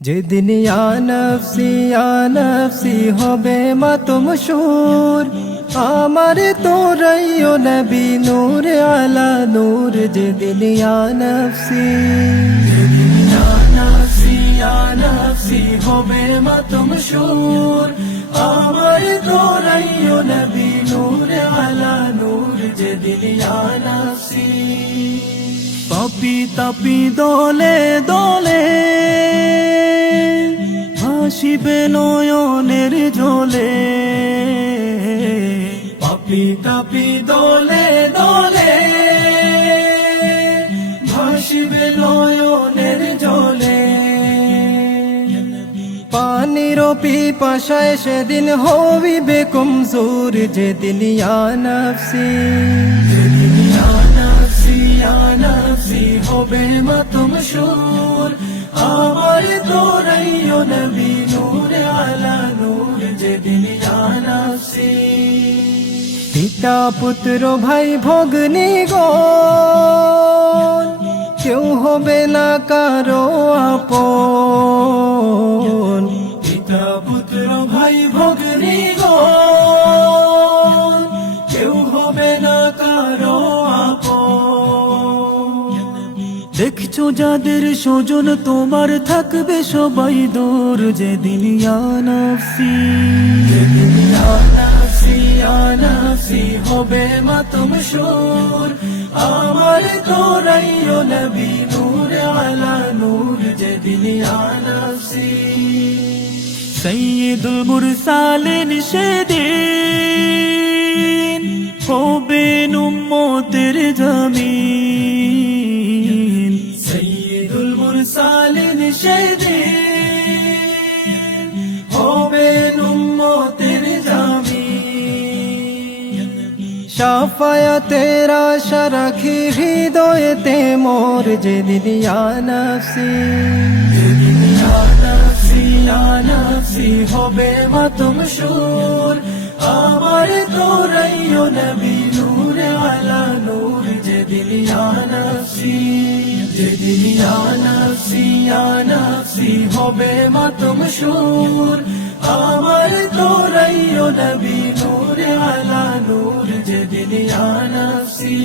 যেদিন ইয়া নফসি হবে মাতমশুর, আমার তোরাইও নবী নূর আলা নূর। যেদিন ইয়া নফসি হবে মাতমশুর, আমার তোরাইও নবী নূর আলা নূর। যেদিন ইয়া নফসি পাপি তাপি দলে দলে ভাসিবে নয়নের জলে, পাপি তাপি দলে দলে ভাসিবে নয়নের জলে। পানির পিপাসায় সেদিন হইবে কমজোর, যেদিন ইয়া নফসি হবে মাতমশুর, আমার তোরাইও নবী নূর আলা নূর। যেদিন ইয়া নফসি পিতা পুত্র ভাই ভগ্নী গণ কেউ হবে না কারো আপন। পিতা পুত্র ভাই ভগ্নী গণ কেউ হবে না কারো দেখছো যাদের স্বজন তোমার থাকবে সবাই দূর। যেদিন ইয়া নফসি হবে মাতমশুর, আমার তোরাইও নবী নূর আলা নূর। যেদিন ইয়া নফসি সাইয়্যিদুল মুরসালিন সেদিন হবেন উম্মতের জামিন। সাইয়্যিদুল মুরসালিন সেদিন হবেন উম্মতের জামিন। শাফায়াতের আশা রাখি হৃদয়েতে মোর, যেদিন ইয়া নফসি হবে মাতমশুর, আমার তোরাইও নবী নূর আলা নূর। যেদিন ইয়া নফসি হবে মাতমশুর, আমার তোরাইও নবী নূর আলা নূর। যেদিন ইয়া নফসি